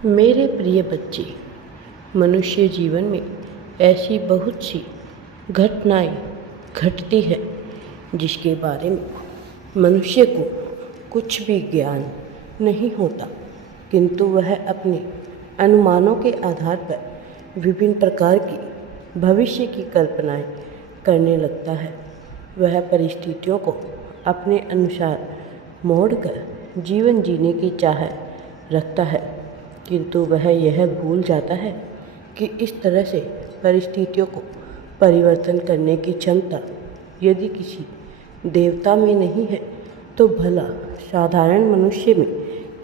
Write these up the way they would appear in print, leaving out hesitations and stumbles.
मेरे प्रिय बच्चे, मनुष्य जीवन में ऐसी बहुत सी घटनाएं घटती है जिसके बारे में मनुष्य को कुछ भी ज्ञान नहीं होता, किंतु वह अपने अनुमानों के आधार पर विभिन्न प्रकार की भविष्य की कल्पनाएं करने लगता है। वह परिस्थितियों को अपने अनुसार मोड़कर जीवन जीने की चाह रखता है, किंतु वह यह भूल जाता है कि इस तरह से परिस्थितियों को परिवर्तन करने की क्षमता यदि किसी देवता में नहीं है तो भला साधारण मनुष्य में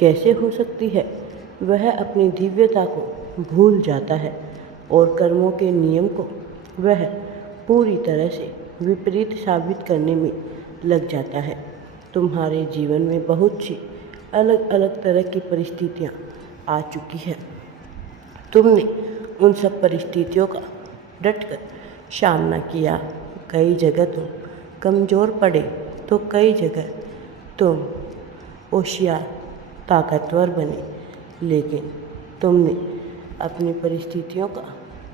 कैसे हो सकती है। वह अपनी दिव्यता को भूल जाता है और कर्मों के नियम को वह पूरी तरह से विपरीत साबित करने में लग जाता है। तुम्हारे जीवन में बहुत सी अलग अलग तरह की परिस्थितियाँ आ चुकी है। तुमने उन सब परिस्थितियों का डटकर सामना किया। कई जगह तुम कमज़ोर पड़े तो कई जगह तुम होशियार ताकतवर बने, लेकिन तुमने अपनी परिस्थितियों का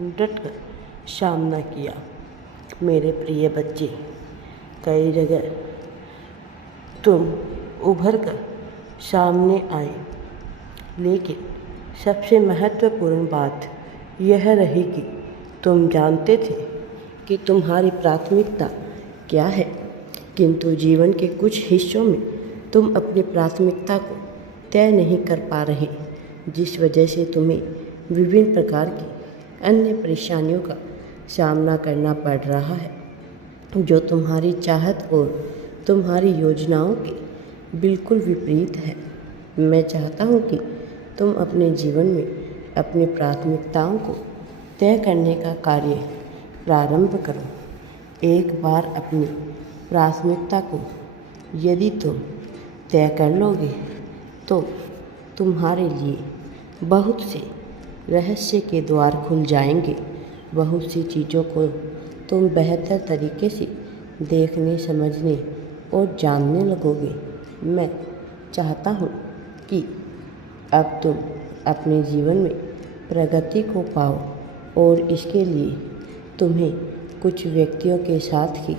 डटकर सामना किया। मेरे प्रिय बच्चे, कई जगह तुम उभर कर सामने आए, लेकिन सबसे महत्वपूर्ण बात यह रही कि तुम जानते थे कि तुम्हारी प्राथमिकता क्या है, किंतु जीवन के कुछ हिस्सों में तुम अपनी प्राथमिकता को तय नहीं कर पा रहे, जिस वजह से तुम्हें विभिन्न प्रकार की अन्य परेशानियों का सामना करना पड़ रहा है, जो तुम्हारी चाहत और तुम्हारी योजनाओं के बिल्कुल विपरीत है। मैं चाहता हूँ कि तुम अपने जीवन में अपनी प्राथमिकताओं को तय करने का कार्य प्रारंभ करो। एक बार अपनी प्राथमिकता को यदि तुम तय कर लोगे तो तुम्हारे लिए बहुत से रहस्य के द्वार खुल जाएंगे। बहुत सी चीज़ों को तुम बेहतर तरीके से देखने, समझने और जानने लगोगे। मैं चाहता हूँ कि अब तुम अपने जीवन में प्रगति को पाओ और इसके लिए तुम्हें कुछ व्यक्तियों के साथ की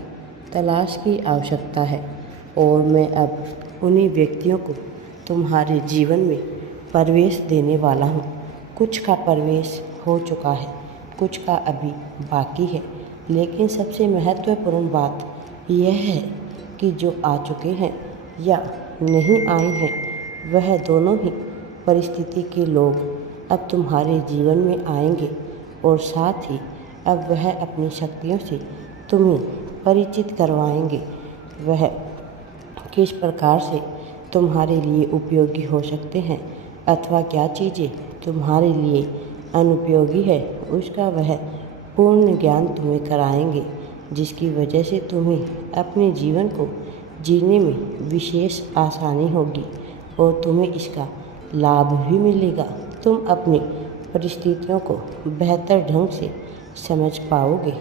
तलाश की आवश्यकता है, और मैं अब उन्हीं व्यक्तियों को तुम्हारे जीवन में प्रवेश देने वाला हूँ। कुछ का प्रवेश हो चुका है, कुछ का अभी बाकी है, लेकिन सबसे महत्वपूर्ण बात यह है कि जो आ चुके हैं या नहीं आए हैं, वह दोनों ही परिस्थिति के लोग अब तुम्हारे जीवन में आएंगे, और साथ ही अब वह अपनी शक्तियों से तुम्हें परिचित करवाएंगे। वह किस प्रकार से तुम्हारे लिए उपयोगी हो सकते हैं अथवा क्या चीज़ें तुम्हारे लिए अनुपयोगी है, उसका वह पूर्ण ज्ञान तुम्हें कराएंगे, जिसकी वजह से तुम्हें अपने जीवन को जीने में विशेष आसानी होगी और तुम्हें इसका लाभ भी मिलेगा। तुम अपनी परिस्थितियों को बेहतर ढंग से समझ पाओगे।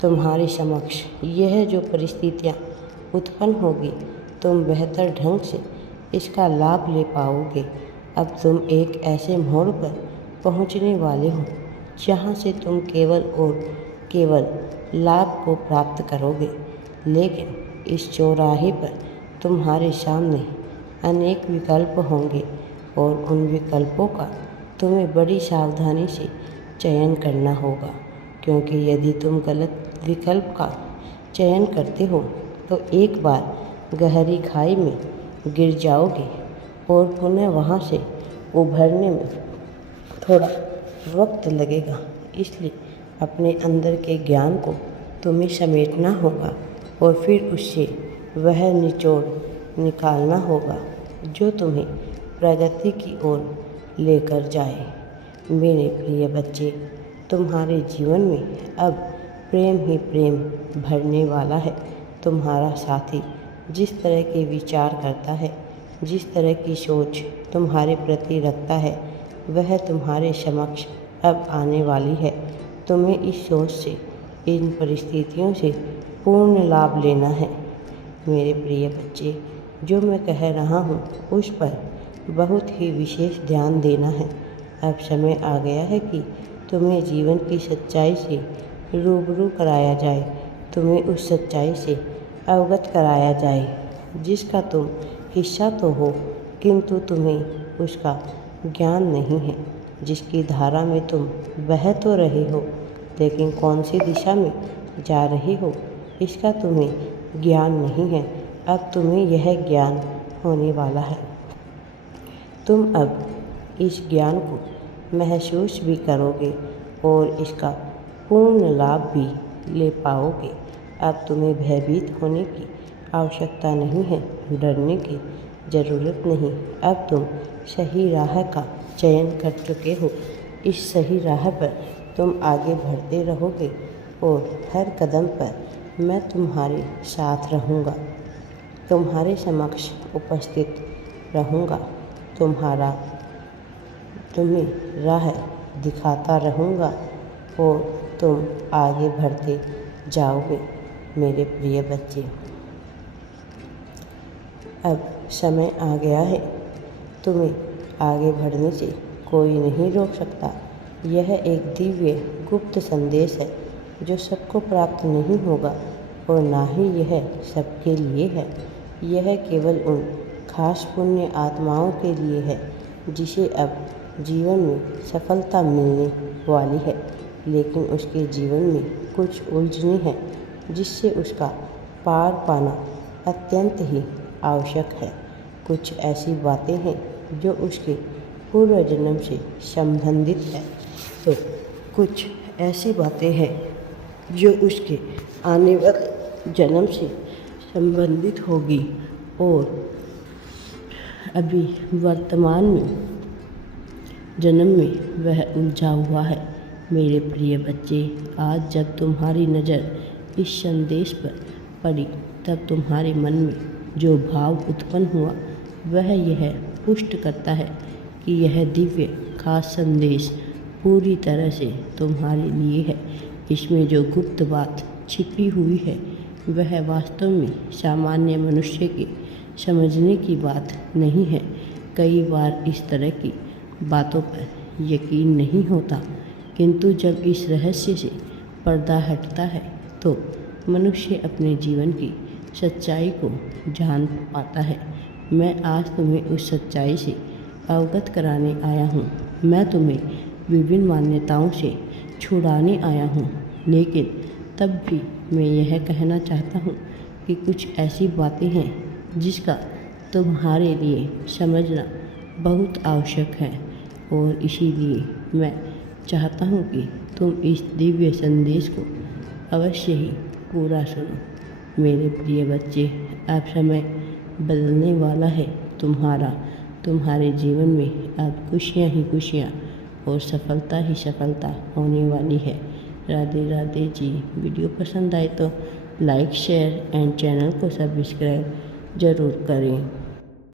तुम्हारे समक्ष यह जो परिस्थितियाँ उत्पन्न होगी, तुम बेहतर ढंग से इसका लाभ ले पाओगे। अब तुम एक ऐसे मोड़ पर पहुँचने वाले हो जहाँ से तुम केवल और केवल लाभ को प्राप्त करोगे, लेकिन इस चौराहे पर तुम्हारे सामने अनेक विकल्प होंगे और उन विकल्पों का तुम्हें बड़ी सावधानी से चयन करना होगा, क्योंकि यदि तुम गलत विकल्प का चयन करते हो तो एक बार गहरी खाई में गिर जाओगे और पुनः वहाँ से उभरने में थोड़ा वक्त लगेगा। इसलिए अपने अंदर के ज्ञान को तुम्हें समेटना होगा और फिर उससे वह निचोड़ निकालना होगा जो तुम्हें प्रगति की ओर लेकर जाए। मेरे प्रिय बच्चे, तुम्हारे जीवन में अब प्रेम ही प्रेम भरने वाला है। तुम्हारा साथी जिस तरह के विचार करता है, जिस तरह की सोच तुम्हारे प्रति रखता है, वह तुम्हारे समक्ष अब आने वाली है। तुम्हें इस सोच से, इन परिस्थितियों से पूर्ण लाभ लेना है। मेरे प्रिय बच्चे, जो मैं कह रहा हूँ उस पर बहुत ही विशेष ध्यान देना है अब समय आ गया है कि तुम्हें जीवन की सच्चाई से रूबरू कराया जाए, तुम्हें उस सच्चाई से अवगत कराया जाए जिसका तुम हिस्सा तो हो, किंतु तुम्हें उसका ज्ञान नहीं है, जिसकी धारा में तुम बह तो रहे हो, लेकिन कौन सी दिशा में जा रहे हो इसका तुम्हें ज्ञान नहीं है। अब तुम्हें यह ज्ञान होने वाला है। तुम अब इस ज्ञान को महसूस भी करोगे और इसका पूर्ण लाभ भी ले पाओगे। अब तुम्हें भयभीत होने की आवश्यकता नहीं है, डरने की ज़रूरत नहीं। अब तुम सही राह का चयन कर चुके हो। इस सही राह पर तुम आगे बढ़ते रहोगे और हर कदम पर मैं तुम्हारे साथ रहूँगा, तुम्हारे समक्ष उपस्थित रहूँगा, तुम्हें राह दिखाता रहूँगा और तुम आगे बढ़ते जाओगे मेरे प्रिय बच्चे। अब समय आ गया है, तुम्हें आगे बढ़ने से कोई नहीं रोक सकता। यह एक दिव्य गुप्त संदेश है जो सबको प्राप्त नहीं होगा और ना ही यह सबके लिए है। यह केवल उन खास पुण्य आत्माओं के लिए है जिसे अब जीवन में सफलता मिलने वाली है, लेकिन उसके जीवन में कुछ उलझने हैं जिससे उसका पार पाना अत्यंत ही आवश्यक है। कुछ ऐसी बातें हैं जो उसके पूर्व जन्म से संबंधित है, तो कुछ ऐसी बातें हैं जो उसके आने वाले जन्म से संबंधित होगी और अभी वर्तमान में जन्म में वह उलझा हुआ है। मेरे प्रिय बच्चे, आज जब तुम्हारी नज़र इस संदेश पर पड़ी तब तुम्हारे मन में जो भाव उत्पन्न हुआ वह यह पुष्ट करता है कि यह दिव्य खास संदेश पूरी तरह से तुम्हारे लिए है। इसमें जो गुप्त बात छिपी हुई है वह वास्तव में सामान्य मनुष्य के समझने की बात नहीं है। कई बार इस तरह की बातों पर यकीन नहीं होता, किंतु जब इस रहस्य से पर्दा हटता है तो मनुष्य अपने जीवन की सच्चाई को जान पाता है। मैं आज तुम्हें उस सच्चाई से अवगत कराने आया हूँ। मैं तुम्हें विभिन्न मान्यताओं से छुड़ाने आया हूँ, लेकिन तब भी मैं यह कहना चाहता हूँ कि कुछ ऐसी बातें हैं जिसका तुम्हारे लिए समझना बहुत आवश्यक है और इसीलिए मैं चाहता हूँ कि तुम इस दिव्य संदेश को अवश्य ही पूरा सुनो। मेरे प्रिय बच्चे, अब समय बदलने वाला है तुम्हारे जीवन में अब खुशियाँ ही खुशियाँ और सफलता ही सफलता होने वाली है। राधे राधे जी। वीडियो पसंद आए तो लाइक शेयर एंड चैनल को सब्सक्राइब ज़रूर करें।